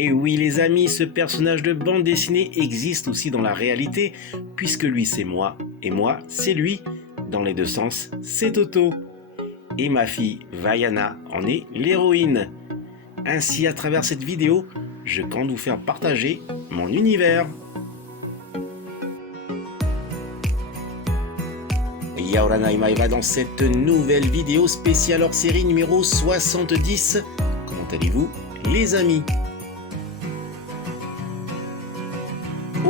Et oui les amis, ce personnage de bande dessinée existe aussi dans la réalité, puisque lui c'est moi, et moi c'est lui. Dans les deux sens, c'est Toto. Et ma fille Vaiana en est l'héroïne. Ainsi, à travers cette vidéo, je compte vous faire partager mon univers. Yaorana Imaiva dans cette nouvelle vidéo spéciale hors série numéro 70. Comment allez-vous les amis?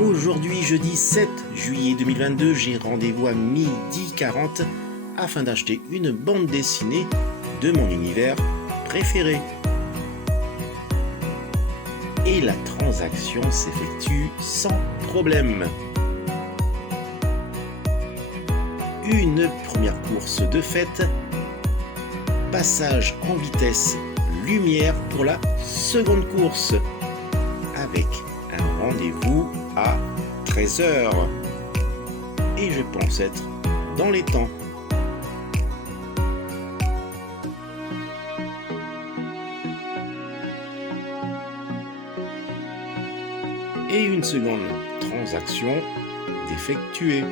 Aujourd'hui, jeudi 7 juillet 2022, j'ai rendez-vous à 12h40 afin d'acheter une bande dessinée de mon univers préféré. Et la transaction s'effectue sans problème. Une première course de fête, passage en vitesse lumière pour la seconde course, avec un rendez-vous à 13h. Et je pense être dans les temps. Et une seconde transaction d'effectuer.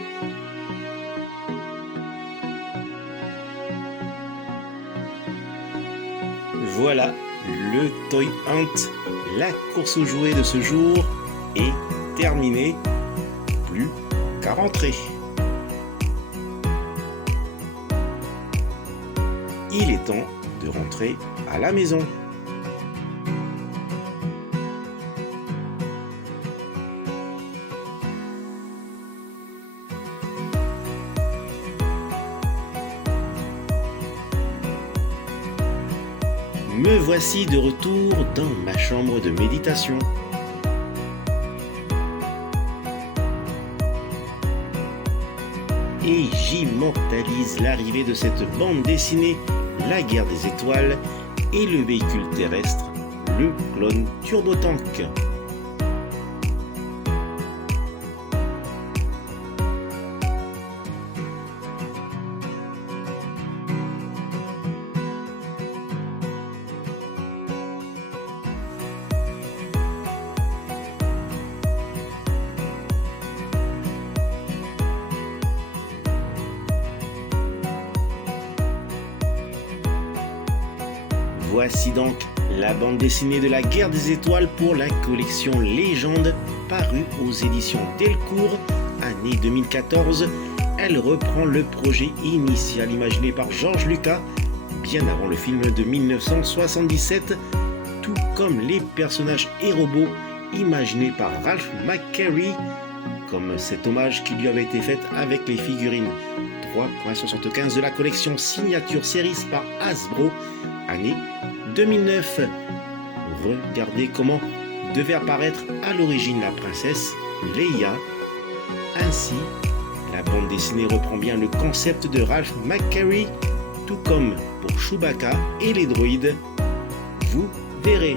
Voilà, le Toy Hunt, la course aux jouets de ce jour est terminée. Plus qu'à rentrer. Il est temps de rentrer à la maison. Me voici de retour dans ma chambre de méditation. Et j'immortalise l'arrivée de cette bande dessinée, La Guerre des Étoiles, et le véhicule terrestre, le clone Turbotank. Voici donc la bande dessinée de La Guerre des Étoiles pour la collection Légende, parue aux éditions Delcourt, année 2014. Elle reprend le projet initial imaginé par George Lucas, bien avant le film de 1977, tout comme les personnages et robots imaginés par Ralph McQuarrie, comme cet hommage qui lui avait été fait avec les figurines 3.75 de la collection Signature Series par Hasbro, année 2009. Regardez comment devait apparaître à l'origine la princesse Leia. Ainsi, la bande dessinée reprend bien le concept de Ralph McQuarrie, tout comme pour Chewbacca et les droïdes. Vous verrez.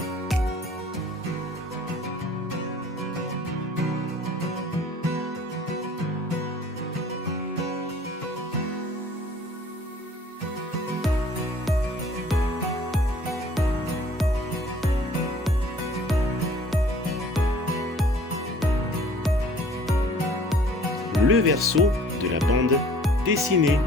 Le verso de la bande dessinée.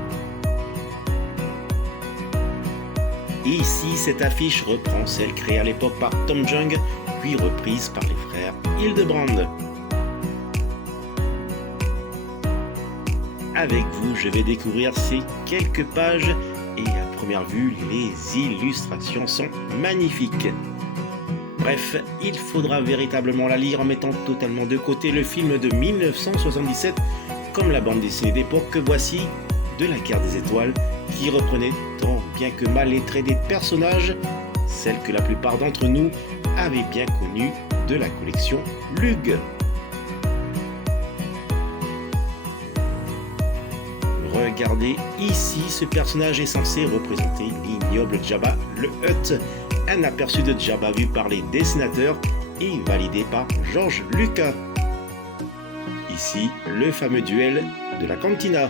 Ici, cette affiche reprend celle créée à l'époque par Tom Jung, puis reprise par les frères Hildebrand. Avec vous, je vais découvrir ces quelques pages et à première vue, les illustrations sont magnifiques. Bref, il faudra véritablement la lire en mettant totalement de côté le film de 1977 comme la bande dessinée d'époque que voici de La Guerre des Étoiles, qui reprenait tant bien que mal les traits des personnages, celles que la plupart d'entre nous avaient bien connues de la collection Lug. Regardez, ici ce personnage est censé représenter l'ignoble Jabba le Hutt, un aperçu de Jabba vu par les dessinateurs et validé par George Lucas. Ici, le fameux duel de la Cantina.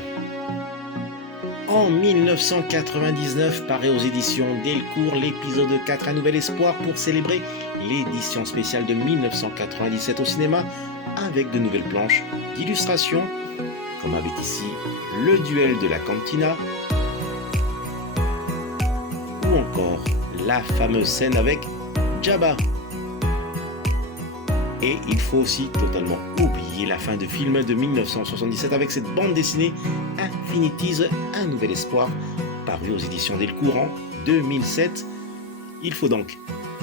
En 1999 paraît aux éditions Delcourt l'épisode 4 Un Nouvel Espoir pour célébrer l'édition spéciale de 1997 au cinéma avec de nouvelles planches d'illustration, comme avec ici le duel de la cantina, ou encore la fameuse scène avec Jabba. Et il faut aussi totalement oublier la fin de film de 1977 avec cette bande dessinée Infinities, un nouvel espoir, paru aux éditions Delcourt en 2007. Il faut donc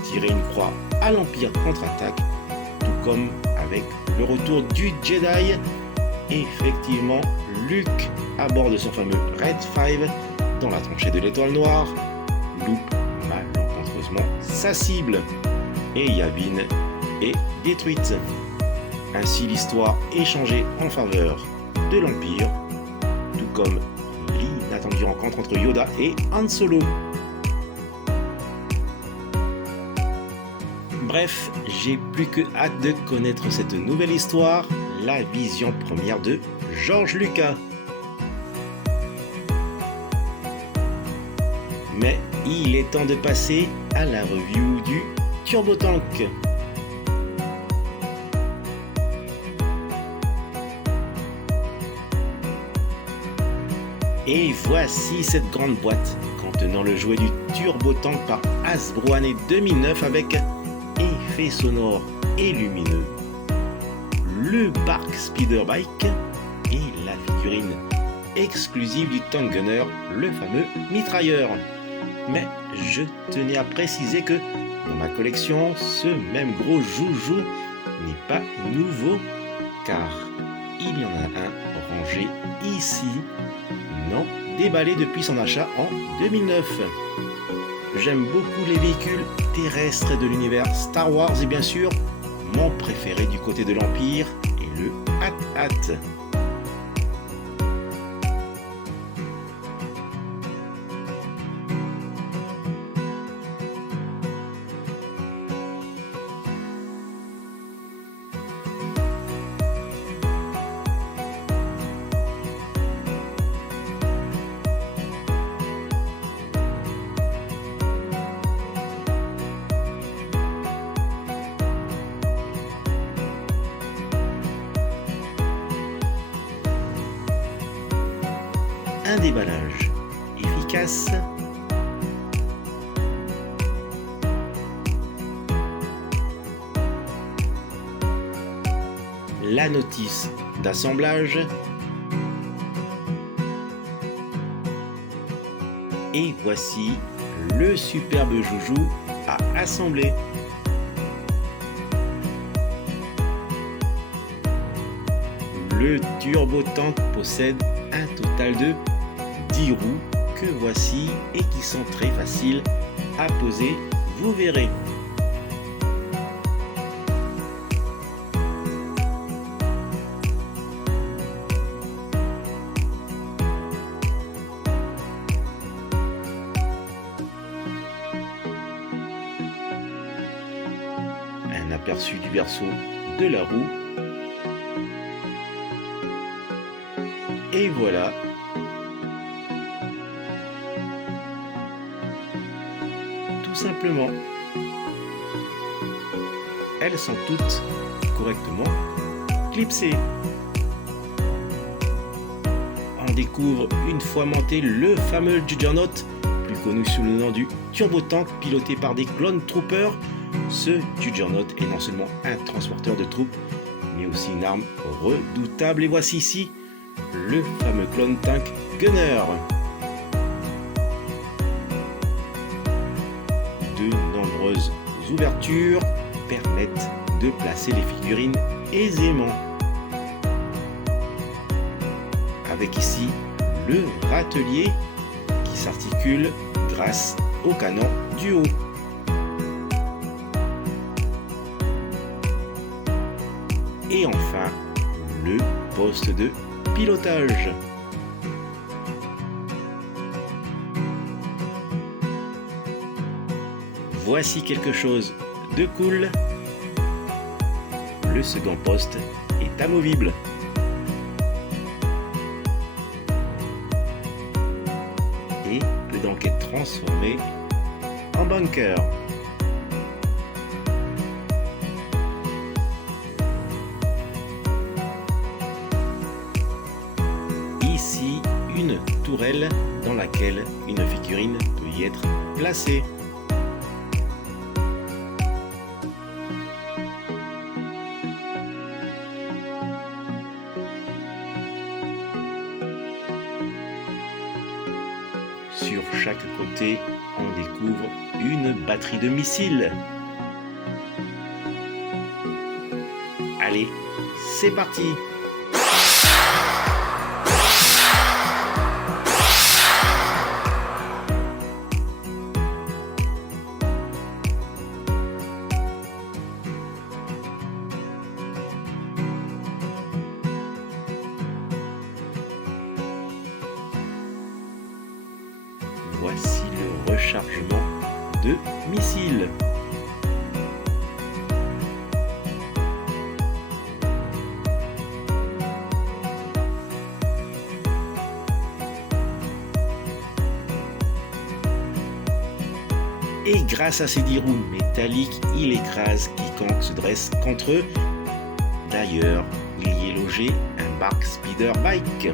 tirer une croix à l'Empire contre-attaque, tout comme avec le retour du Jedi. Effectivement, Luke aborde son fameux Red 5 dans la tranchée de l'étoile noire, loupe malencontreusement sa cible et Yavin est détruite. Ainsi, l'histoire est changée en faveur de l'Empire, tout comme l'inattendue rencontre entre Yoda et Han Solo. Bref, j'ai plus que hâte de connaître cette nouvelle histoire, la vision première de George Lucas. Mais il est temps de passer à la review du Turbo Tank. Et voici cette grande boîte contenant le jouet du Turbo Tank par Hasbro année 2009 avec effets sonores et lumineux, le Bark Speeder Bike et la figurine exclusive du Tank Gunner, le fameux mitrailleur. Mais je tenais à préciser que dans ma collection, ce même gros joujou n'est pas nouveau, car il y en a un rangé ici, non déballé depuis son achat en 2009. J'aime beaucoup les véhicules terrestres de l'univers Star Wars et bien sûr, mon préféré du côté de l'Empire est le Hat-Hat. Un déballage efficace, la notice d'assemblage et voici le superbe joujou à assembler. Le Turbo Tank possède un total de 10 roues que voici et qui sont très faciles à poser, vous verrez. Un aperçu du berceau de la roue. Et voilà. Tout simplement. Elles sont toutes correctement clipsées. On découvre une fois monté le fameux Juggernaut, plus connu sous le nom du Turbo Tank, piloté par des Clone Troopers. Ce Juggernaut est non seulement un transporteur de troupes, mais aussi une arme redoutable. Et voici ici le fameux Clone Tank Gunner. De nombreuses ouvertures permettent de placer les figurines aisément. Avec ici le râtelier qui s'articule grâce au canon du haut. Et enfin, le poste de pilotage. Voici quelque chose de cool. Le second poste est amovible. Et peut donc être transformé en bunker. tourelle dans laquelle une figurine peut y être placée. Sur chaque côté, on découvre une batterie de missiles. Allez, c'est parti! Voici le rechargement de missiles. Et grâce à ses 10 roues métalliques, il écrase quiconque se dresse contre eux. D'ailleurs, il y est logé un Bark Speeder Bike.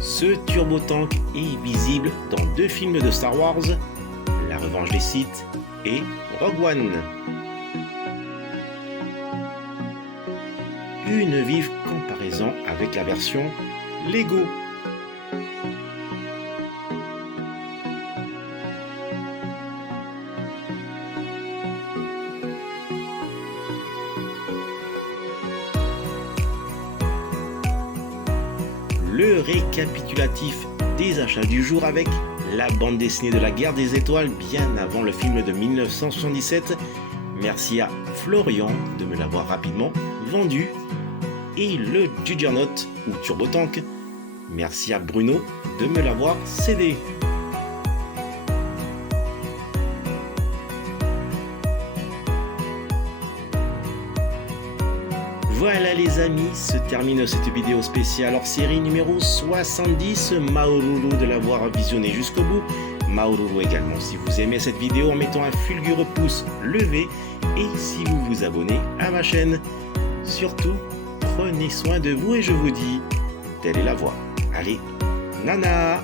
Ce turbo-tank est visible dans 2 films de Star Wars, La Revanche des Sith et Rogue One. Une vive comparaison avec la version Lego. Le récapitulatif des achats du jour avec la bande dessinée de la Guerre des Étoiles bien avant le film de 1977. Merci à Florian de me l'avoir rapidement vendu. Et le Juggernaut ou Turbo Tank. Merci à Bruno de me l'avoir cédé. Voilà les amis, se termine cette vidéo spéciale hors série numéro 70. Maororo de l'avoir visionné jusqu'au bout. Maororo également si vous aimez cette vidéo en mettant un fulgureux pouce levé et si vous vous abonnez à ma chaîne. Surtout, prenez soin de vous et je vous dis, telle est la voie. Allez, nana!